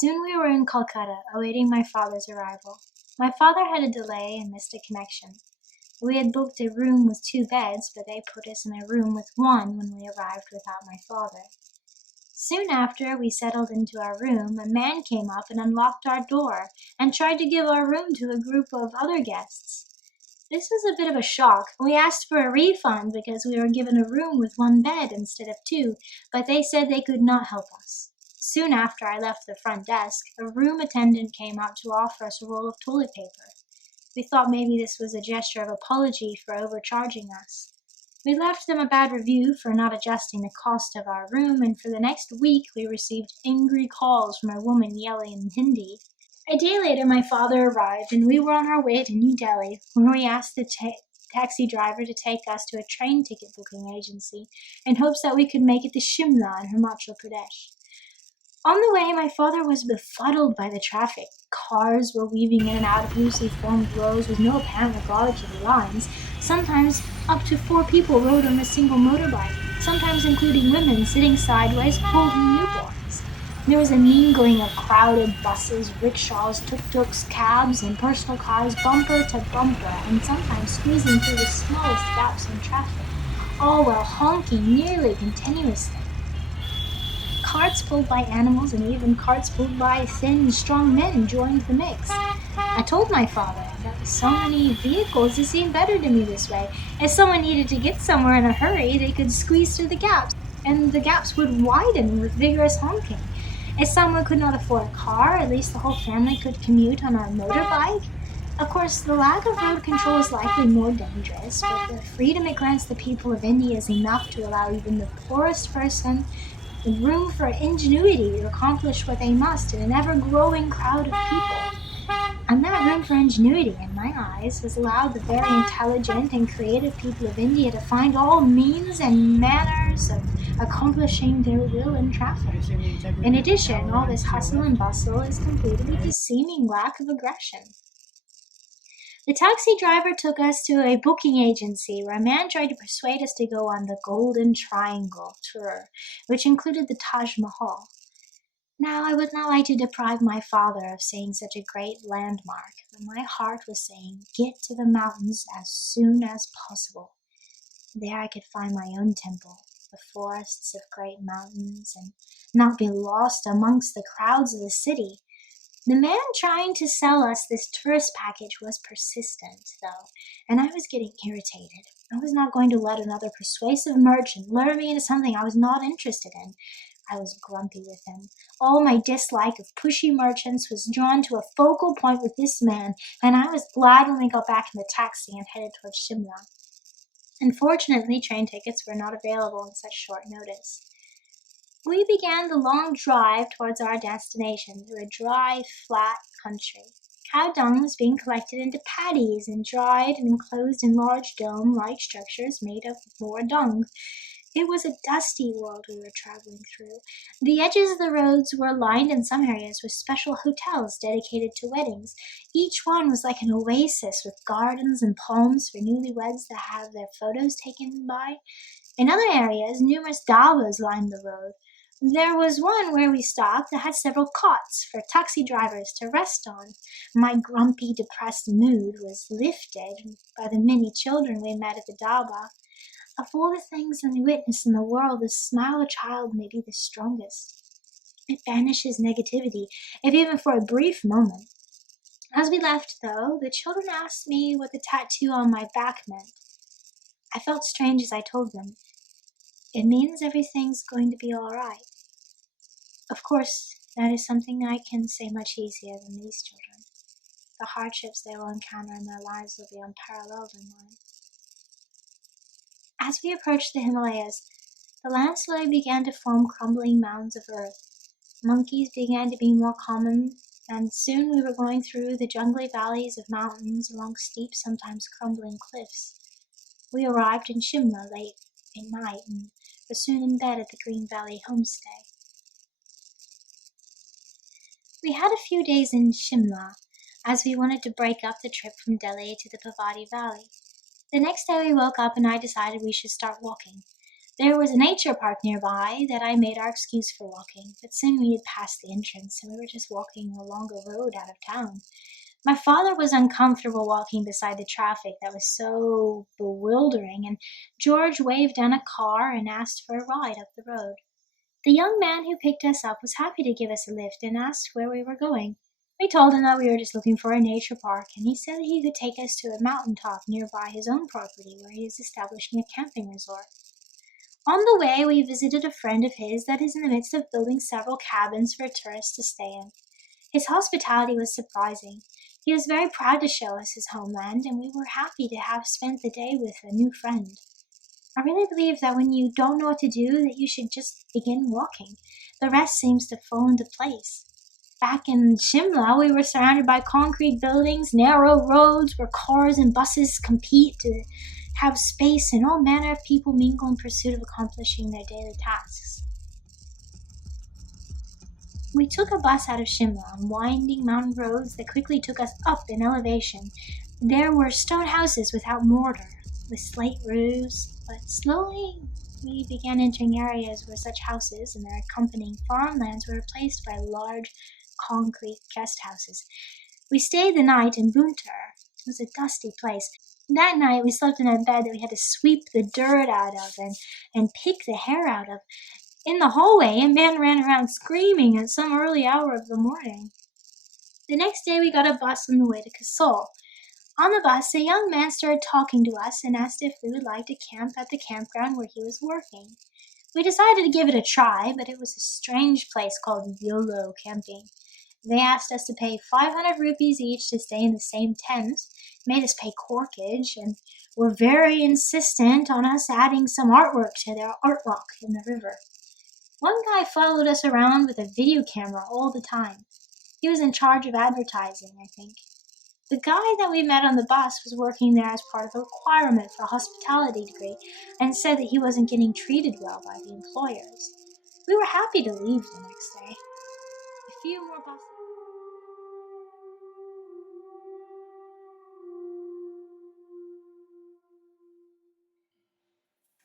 Soon we were in Calcutta, awaiting my father's arrival. My father had a delay and missed a connection. We had booked a room with 2 beds, but they put us in a room with 1 when we arrived without my father. Soon after we settled into our room, a man came up and unlocked our door and tried to give our room to a group of other guests. This was a bit of a shock. We asked for a refund because we were given a room with 1 bed instead of 2, but they said they could not help us. Soon after I left the front desk, a room attendant came up to offer us a roll of toilet paper. We thought maybe this was a gesture of apology for overcharging us. We left them a bad review for not adjusting the cost of our room, and for the next week we received angry calls from a woman yelling in Hindi. A day later my father arrived, and we were on our way to New Delhi, where we asked the taxi driver to take us to a train ticket booking agency in hopes that we could make it to Shimla in Himachal Pradesh. On the way, my father was befuddled by the traffic. Cars were weaving in and out of loosely formed rows with no apparent regard to the lines. Sometimes up to 4 people rode on a single motorbike, sometimes including women sitting sideways holding newborns. There was a mingling of crowded buses, rickshaws, tuk-tuks, cabs, and personal cars bumper to bumper, and sometimes squeezing through the smallest gaps in traffic, all while honking nearly continuously. Carts pulled by animals and even carts pulled by thin, strong men joined the mix. I told my father that with so many vehicles it seemed better to me this way. If someone needed to get somewhere in a hurry, they could squeeze through the gaps, and the gaps would widen with vigorous honking. If someone could not afford a car, at least the whole family could commute on a motorbike. Of course, the lack of road control is likely more dangerous, but the freedom it grants the people of India is enough to allow even the poorest person room for ingenuity to accomplish what they must in an ever-growing crowd of people. And that room for ingenuity, in my eyes, has allowed the very intelligent and creative people of India to find all means and manners of accomplishing their will in traffic. In addition, all this hustle and bustle is completed with a seeming lack of aggression. The taxi driver took us to a booking agency where a man tried to persuade us to go on the Golden Triangle tour, which included the Taj Mahal. Now, I would not like to deprive my father of seeing such a great landmark, but my heart was saying, get to the mountains as soon as possible. There I could find my own temple, the forests of great mountains, and not be lost amongst the crowds of the city. The man trying to sell us this tourist package was persistent, though, and I was getting irritated. I was not going to let another persuasive merchant lure me into something I was not interested in. I was grumpy with him. All my dislike of pushy merchants was drawn to a focal point with this man, and I was glad when we got back in the taxi and headed towards Shimla. Unfortunately, train tickets were not available on such short notice. We began the long drive towards our destination through a dry, flat country. Cow dung was being collected into paddies and dried and enclosed in large dome-like structures made of more dung. It was a dusty world we were traveling through. The edges of the roads were lined in some areas with special hotels dedicated to weddings. Each one was like an oasis with gardens and palms for newlyweds to have their photos taken by. In other areas, numerous dhabas lined the road. There was one where we stopped that had several cots for taxi drivers to rest on. My grumpy, depressed mood was lifted by the many children we met at the dhaba. Of all the things we witness in the world, the smile of a child may be the strongest. It banishes negativity, if even for a brief moment. As we left, though, the children asked me what the tattoo on my back meant. I felt strange as I told them. It means everything's going to be all right. Of course, that is something I can say much easier than these children. The hardships they will encounter in their lives will be unparalleled in mine. As we approached the Himalayas, the land slowly began to form crumbling mounds of earth. Monkeys began to be more common, and soon we were going through the jungly valleys of mountains along steep, sometimes crumbling cliffs. We arrived in Shimla late at night and were soon in bed at the Green Valley homestay. We had a few days in Shimla, as we wanted to break up the trip from Delhi to the Pavati Valley. The next day we woke up and I decided we should start walking. There was a nature park nearby that I made our excuse for walking, but soon we had passed the entrance and we were just walking along a road out of town. My father was uncomfortable walking beside the traffic that was so bewildering, and George waved down a car and asked for a ride up the road. The young man who picked us up was happy to give us a lift and asked where we were going. We told him that we were just looking for a nature park, and he said that he could take us to a mountaintop nearby his own property where he is establishing a camping resort. On the way, we visited a friend of his that is in the midst of building several cabins for tourists to stay in. His hospitality was surprising. He was very proud to show us his homeland, and we were happy to have spent the day with a new friend. I really believe that when you don't know what to do, that you should just begin walking. The rest seems to fall into place. Back in Shimla, we were surrounded by concrete buildings, narrow roads where cars and buses compete to have space, and all manner of people mingle in pursuit of accomplishing their daily tasks. We took a bus out of Shimla on winding mountain roads that quickly took us up in elevation. There were stone houses without mortar, with slate roofs, but slowly we began entering areas where such houses and their accompanying farmlands were replaced by large concrete guest houses. We stayed the night in Bhuntar. It was a dusty place. That night we slept in a bed that we had to sweep the dirt out of and pick the hair out of. In the hallway, a man ran around screaming at some early hour of the morning. The next day we got a bus on the way to Kasol. On the bus, a young man started talking to us and asked if we would like to camp at the campground where he was working. We decided to give it a try, but it was a strange place called YOLO camping. They asked us to pay 500 rupees each to stay in the same tent, made us pay corkage, and were very insistent on us adding some artwork to their art rock in the river. One guy followed us around with a video camera all the time. He was in charge of advertising, I think. The guy that we met on the bus was working there as part of a requirement for a hospitality degree and said that he wasn't getting treated well by the employers. We were happy to leave the next day. A few more buses